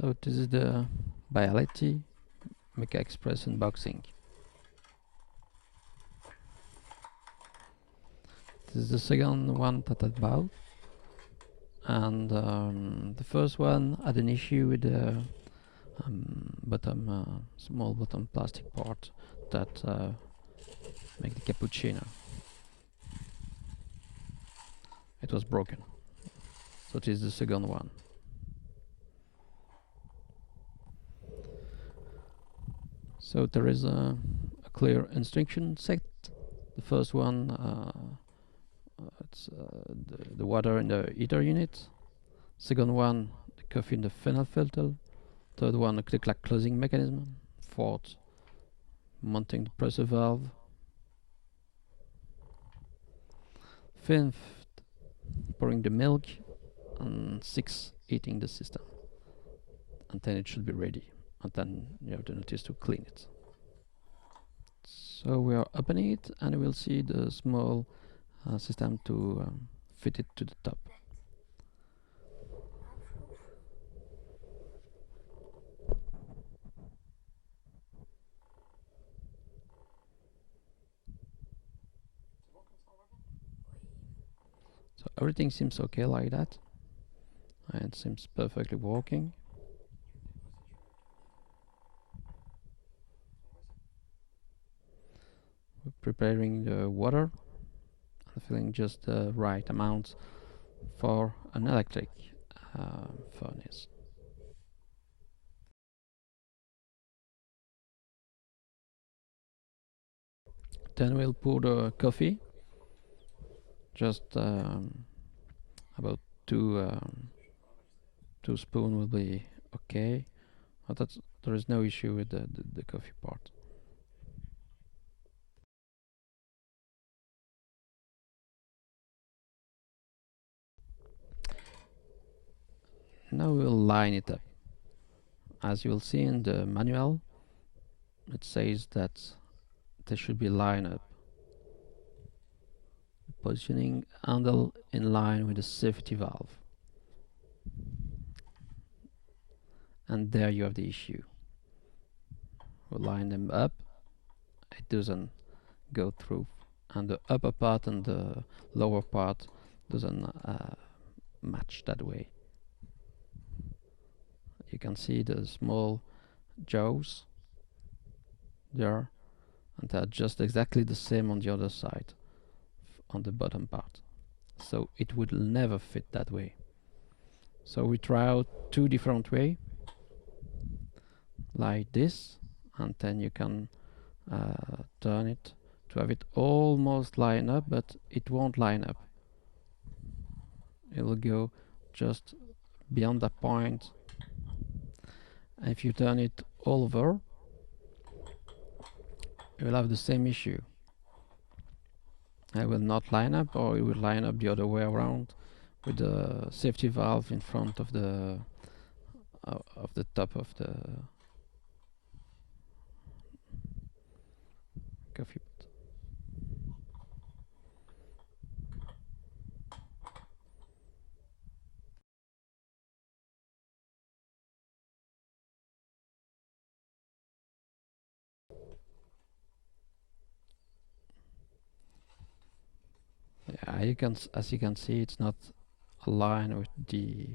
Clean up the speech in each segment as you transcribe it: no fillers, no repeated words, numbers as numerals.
So this is the Bialetti Mukka Express unboxing. This is the second one that I bought, and the first one had an issue with the small bottom plastic part that make the cappuccino. It was broken. So this is the second one. So there is a clear instruction set. The first one, it's the water in the heater unit. Second one, the coffee in the funnel filter. Third one, the click-clack closing mechanism. Fourth, mounting the pressure valve. Fifth, pouring the milk. And sixth, heating the system. And then it should be ready. And then you have to notice to clean it. So we are opening it, and we'll see the small system to fit it to the top. So everything seems okay like that, and it seems perfectly working. We're preparing the water and filling just the right amount for an electric furnace. Then we'll pour the coffee, just about two spoons will be okay, but there is no issue with the coffee part. Now we'll line it up. As you will see in the manual, it says that they should be lined up. Positioning handle in line with the safety valve. And there you have the issue. We'll line them up, it doesn't go through, and the upper part and the lower part doesn't match that way. You can see the small jaws there, and they're just exactly the same on the other side, on the bottom part. So it would never fit that way. So we try out two different ways, like this, and then you can turn it to have it almost line up, but it won't line up. It will go just beyond that point. And if you turn it all over, you will have the same issue. It will not line up, or it will line up the other way around with the safety valve in front of the top of the coffee pot. Yeah, as you can see, it's not aligned with the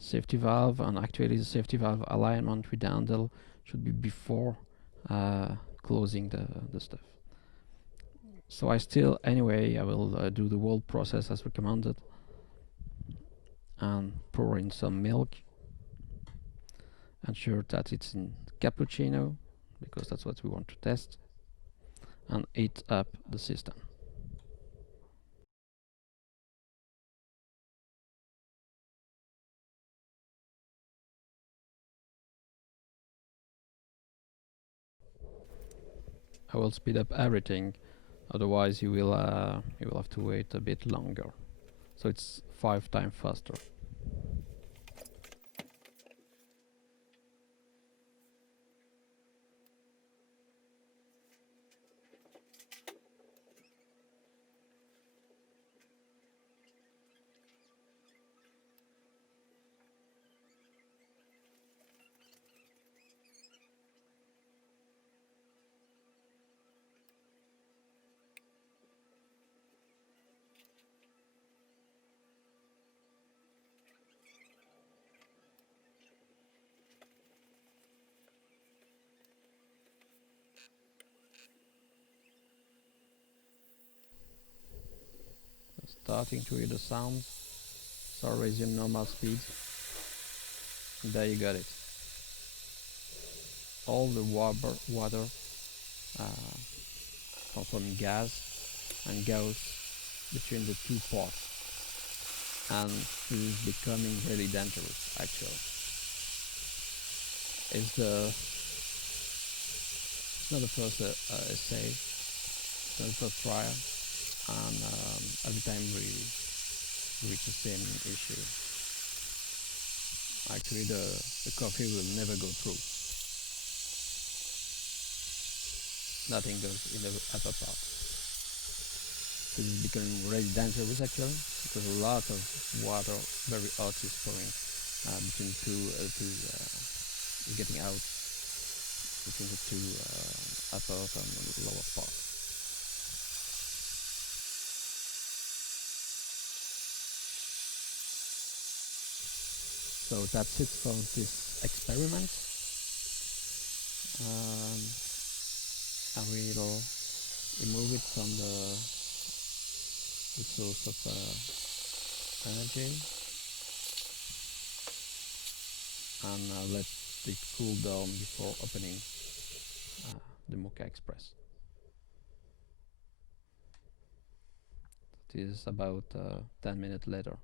safety valve, and actually the safety valve alignment with the handle should be before closing the stuff. So anyway, I will do the whole process as recommended and pour in some milk. Ensure that it's in cappuccino, because that's what we want to test, and heat up the system. I will speed up everything, otherwise you will have to wait a bit longer. So it's 5 times faster. starting to hear the sound. So resume normal speed. And there you got it. All the water comes from gas and goes between the two parts. And this is becoming really dangerous actually. It's not the first essay, it's not the first trial, and every time we reach the same issue. Actually the coffee will never go through. Nothing goes in the upper part. This is becoming really dangerous actually, because a lot of water, very hot, is pouring between getting out between the two upper and lower parts. So that's it for this experiment. I will remove it from the source of energy and let it cool down before opening the Mukka Express. It is about 10 minutes later.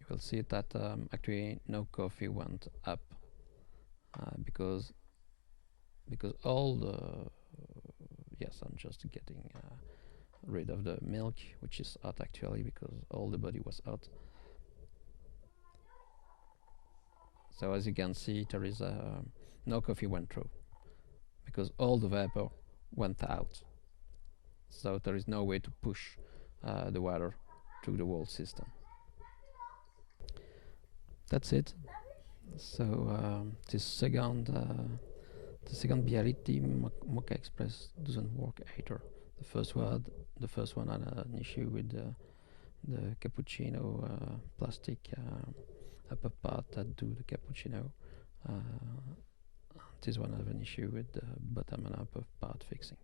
You will see that actually no coffee went up because all the yes, I'm just getting rid of the milk, which is hot actually because all the body was hot. So as you can see, there is no coffee went through because all the vapor went out. So there is no way to push the water through the whole system. That's it. So the second Bialetti Mukka Express doesn't work either. The first one had an issue with the cappuccino plastic upper part that do the cappuccino. This one have an issue with the bottom and upper part fixing.